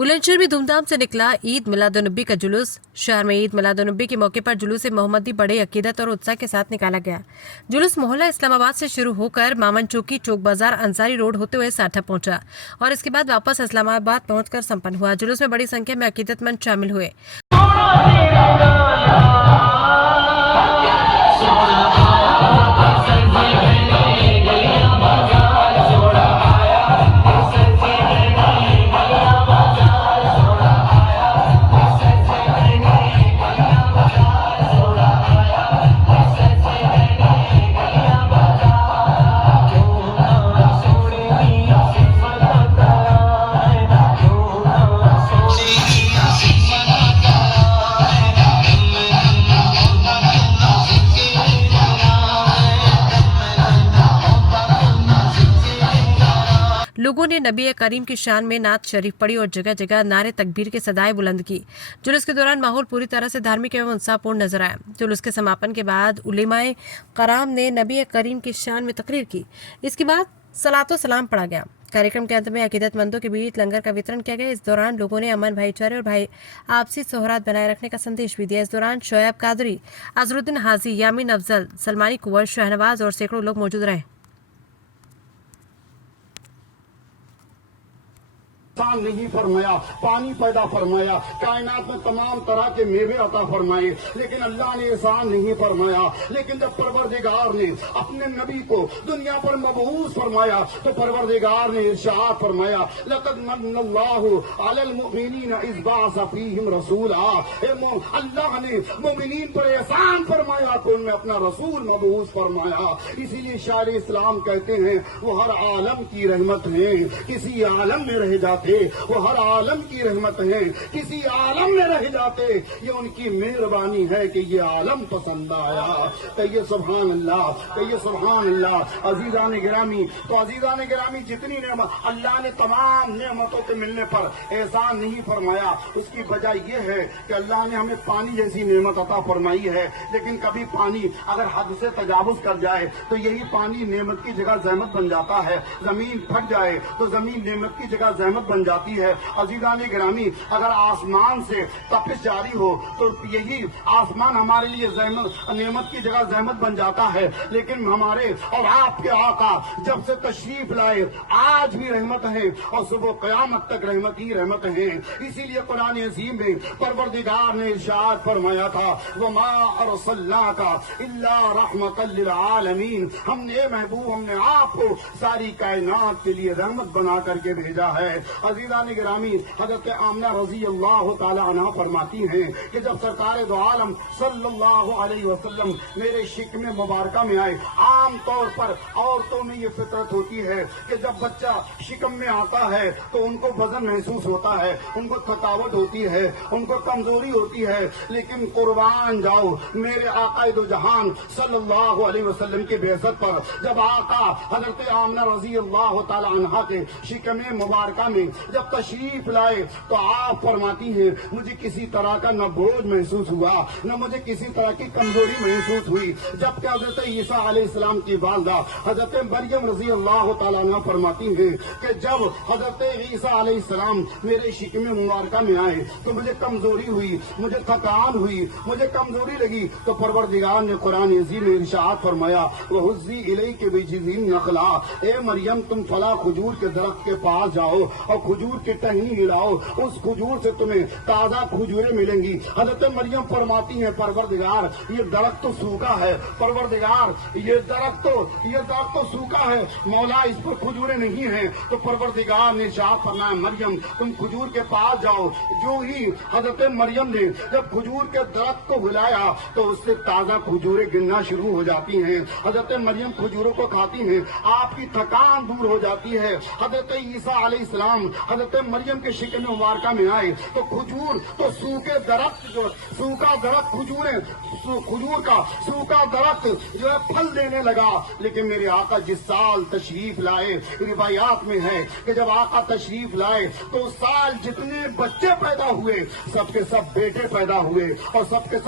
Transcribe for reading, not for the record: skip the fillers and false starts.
बुलंदशहर में धूमधाम से निकला ईद मिलादुन्नबी का जुलूस। शहर में ईद मिलादुन्नबी के मौके पर जुलूस मोहम्मदी बड़े अकीदत और उत्साह के साथ निकाला गया। जुलूस मोहल्ला इस्लामाबाद से शुरू होकर मामन चौकी, चौक बाजार, अंसारी रोड होते हुए साठा पहुंचा और इसके बाद वापस इस्लामाबाद पहुंचकर संपन्न हुआ। जुलूस में बड़ी संख्या में अकीदतमंद शामिल हुए। लोगों ने नबी करीम की शान में नात शरीफ पढ़ी और जगह जगह नारे तकबीर के सदाएं बुलंद की। जुलूस के दौरान माहौल पूरी तरह से धार्मिक एवं उत्साहपूर्ण नजर आया। जुलूस के समापन के बाद उलेमाए कराम ने नबी करीम की शान में तकरीर की। इसके बाद सलातो सलाम पढ़ा गया। कार्यक्रम के अंत में अकीदतमंदों के बीच लंगर का वितरण किया गया। इस दौरान लोगों ने अमन, भाईचारे और आपसी सौहार्द बनाए रखने का संदेश भी दिया। इस दौरान शोएब कादरी, अजरुद्दीन हाजी, यामीन अफजल, सलमानी कुंवर, शहनवाज और सैकड़ों लोग मौजूद रहे। नहीं फरमाया, पानी पैदा फरमाया, कायनात में तमाम तरह के मेवे अता फरमाए, लेकिन अल्लाह ने एहसान नहीं फरमाया। लेकिन जब परवरदिगार ने अपने नबी को दुनिया पर मबऊस फरमाया तो परवरदिगार ने इरशाद फरमाया, लक़द मन्नल्लाहु अलल मुमिनीन इज़ बअसा फ़ीहिम रसूला। अल्लाह ने मुमिनीन पर एहसान फरमाया तो उनमें अपना रसूल मबऊस फरमाया। इसीलिए शायर इस्लाम कहते हैं वो हर आलम की रहमत है, किसी आलम में रह जाते, वो हर आलम की रहमत है, किसी आलम में रह जाते। ये उनकी मेहरबानी है कि ये आलम पसंद आया। कहिए सुभान अल्लाह, कहिए सुभान अल्लाह। अजीजान गिरामी, तो अजीजान गिरामी जितनी नेमत अल्लाह ने तमाम नेमतों के मिलने पर एहसान नहीं फरमाया, उसकी वजह यह है कि अल्लाह ने हमें पानी जैसी नेमत अता फरमाई है। लेकिन कभी पानी अगर हद से तजावुज कर जाए तो यही पानी नेमत की जगह जहमत बन जाता है। जमीन फट जाए तो जमीन नेमत की जगह जहमत बन जाती है। अजीजान गिरामी, अगर आसमान से तपिश जारी हो तो यही आसमान हमारे लिए नेमत की जगह जहमत बन जाता है। लेकिन हमारे और आपके आका जब से तशरीफ लाए आज भी रहमत है और सुबह क़यामत तक रहमत ही रहमत है। इसीलिए कुरान अज़ीम में परवरदिगार ने इरशाद फरमाया था, वमा अरसलनाका इल्ला रहमतल लिल आलमीन। हमने महबूब, हमने आपको सारी कायनात के लिए रहमत बना करके भेजा है। अज़ीज़ान गिरामी, हज़रत आमना रज़ी अल्लाह तआला अन्हा फरमाती हैं कि जब सरकार दो आलम सल्लल्लाहु अलैहि वसल्लम मेरे शिकमे मुबारका में आए, आम तौर पर औरतों में ये फितरत होती है कि जब बच्चा शिकम में आता है तो उनको वजन महसूस होता है, उनको थकावट होती है, उनको कमजोरी होती है। लेकिन कुर्बान जाओ मेरे आका दो जहान सल्लल्लाहु अलैहि वसल्लम की बेइज्जत पर, जब आका हज़रत आमना रज़ी अल्लाह तआला अन्हा के शिकमे मुबारका में जब तशरीफ लाए तो आप फरमाती हैं, मुझे किसी तरह का न बोझ महसूस हुआ, न मुझे किसी तरह की कमजोरी महसूस हुई। जबकि हजरत ईसा अलैहिस्सलाम की वालदा हजरत मरियम रजी अल्लाह तआला अन्हा फरमाती हैं कि जब हजरत ईसा अलैहिस्सलाम मेरे शिकमे मुबारका में आए तो मुझे कमजोरी हुई, मुझे थकान हुई, मुझे कमजोरी लगी। तो परवरदिगार ने कुरान अज़ीम में इरशाद फरमाया, वहुज़्ज़ी इलैकी बिजिज़िन नखला, ए मरियम तुम फला खजूर के दरख्त के पास जाओ और खजूर की टहनी हिलाओ, उस खजूर से तुम्हें ताजा खजूरें मिलेंगी। हजरत मरियम फरमाती हैं, परवरदिगार ये दरख्त तो सूखा है, परवरदिगार ये दरख्त तो सूखा है, मौला इस पर खजूरें नहीं हैं। तो परवरदिगार ने इरशाद फरमाया, मरियम तुम खजूर के पास जाओ। जो ही हजरत मरियम ने जब खजूर के दरख्त को हिलाया तो उससे ताजा खजूरें गिरना शुरू हो जाती हैं। हजरत मरियम खजूरों को खाती हैं, आपकी थकान दूर हो जाती है। हजरत ईसा अलैहिस्सलाम हजरत मरियम के शिकन मुबारका में आए तो खजूर तो सूखे दरख्त, जो सूखा दरख्त खजूर का सूखा दरख्त जो है फल देने लगा। लेकिन मेरे आका जिस साल तशरीफ लाए, रिवायात में है कि जब आका तशरीफ लाए तो उस साल जितने बच्चे पैदा हुए सबके सब बेटे पैदा हुए और सबके